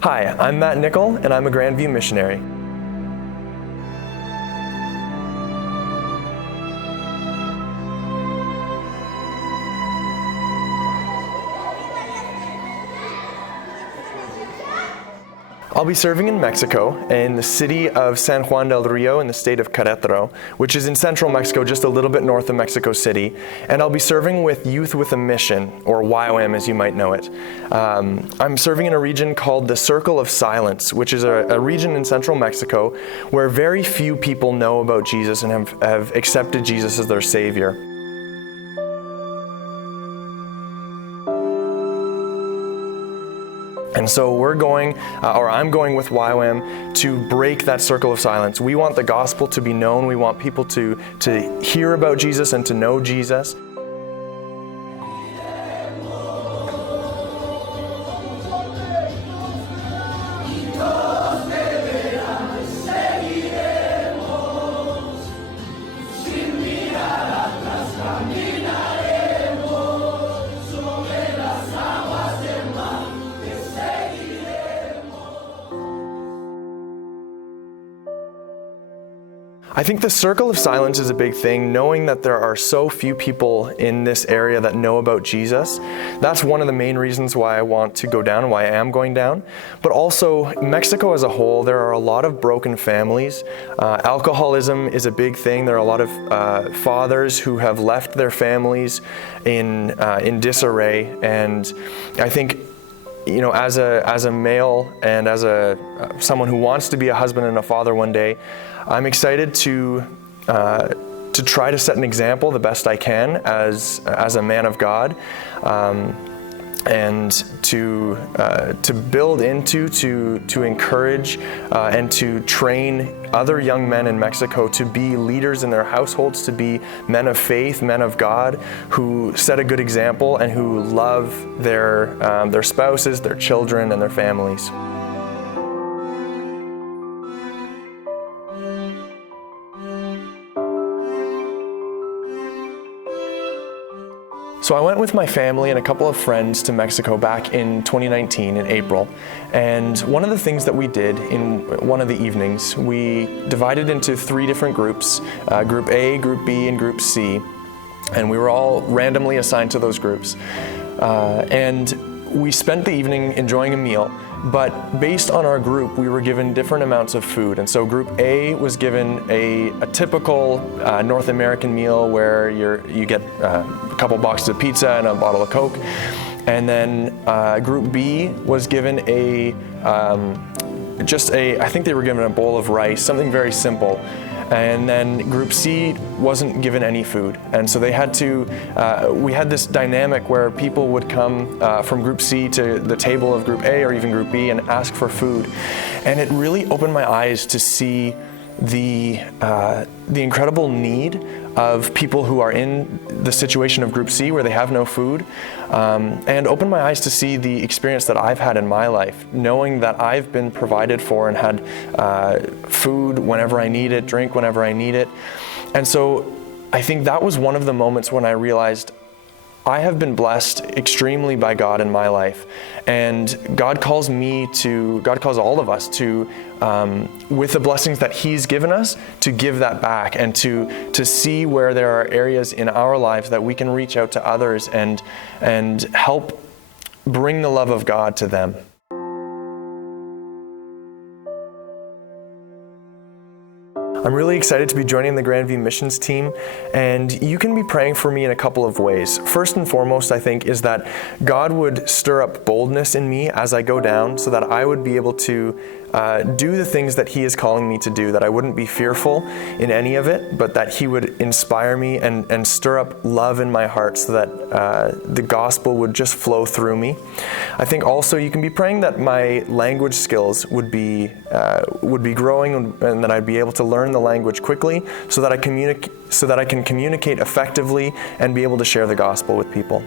Hi, I'm Matt Nickel, and I'm a Grandview missionary. I'll be serving in Mexico, in the city of San Juan del Rio in the state of Querétaro, which is in central Mexico, just a little bit north of Mexico City. And I'll be serving with Youth with a Mission, or YOM as you might know it. I'm serving in a region called the Circle of Silence, which is a region in central Mexico where very few people know about Jesus and have accepted Jesus as their Savior. And so I'm going with YOM to break that circle of silence. We want the gospel to be known. We want people to hear about Jesus and to know Jesus. I think the circle of silence is a big thing, knowing that there are so few people in this area that know about Jesus. That's one of the main reasons why I want to go down and why I am going down. But also, Mexico as a whole, there are a lot of broken families. Alcoholism is a big thing. There are a lot of fathers who have left their families in disarray. And I think, you know, as a male and as someone who wants to be a husband and a father one day, I'm excited to try to set an example the best I can as a man of God, and to build into, to encourage, and to train other young men in Mexico to be leaders in their households, to be men of faith, men of God, who set a good example and who love their spouses, their children, and their families. So I went with my family and a couple of friends to Mexico back in 2019 in April. And one of the things that we did in one of the evenings, we divided into 3 different groups, Group A, Group B, and Group C. And we were all randomly assigned to those groups. And we spent the evening enjoying a meal, but based on our group, we were given different amounts of food. And so Group A was given a typical North American meal where you get a couple boxes of pizza and a bottle of Coke. And then Group B was given I think they were given a bowl of rice, something very simple. And then Group C wasn't given any food. And so they had to, we had this dynamic where people would come from Group C to the table of Group A or even Group B and ask for food. And it really opened my eyes to see the incredible need of people who are in the situation of Group C where they have no food, and opened my eyes to see the experience that I've had in my life, knowing that I've been provided for and had food whenever I need it, drink whenever I need it. And so I think that was one of the moments when I realized I have been blessed extremely by God in my life, and God calls all of us to, with the blessings that He's given us, to give that back and to see where there are areas in our lives that we can reach out to others and help bring the love of God to them. I'm really excited to be joining the Grandview missions team, and you can be praying for me in a couple of ways. First and foremost, I think, is that God would stir up boldness in me as I go down so that I would be able to do the things that He is calling me to do, that I wouldn't be fearful in any of it, but that He would inspire me and stir up love in my heart so that the gospel would just flow through me. I think also you can be praying that my language skills would be growing and that I'd be able to learn the language quickly so that I can communicate effectively and be able to share the gospel with people.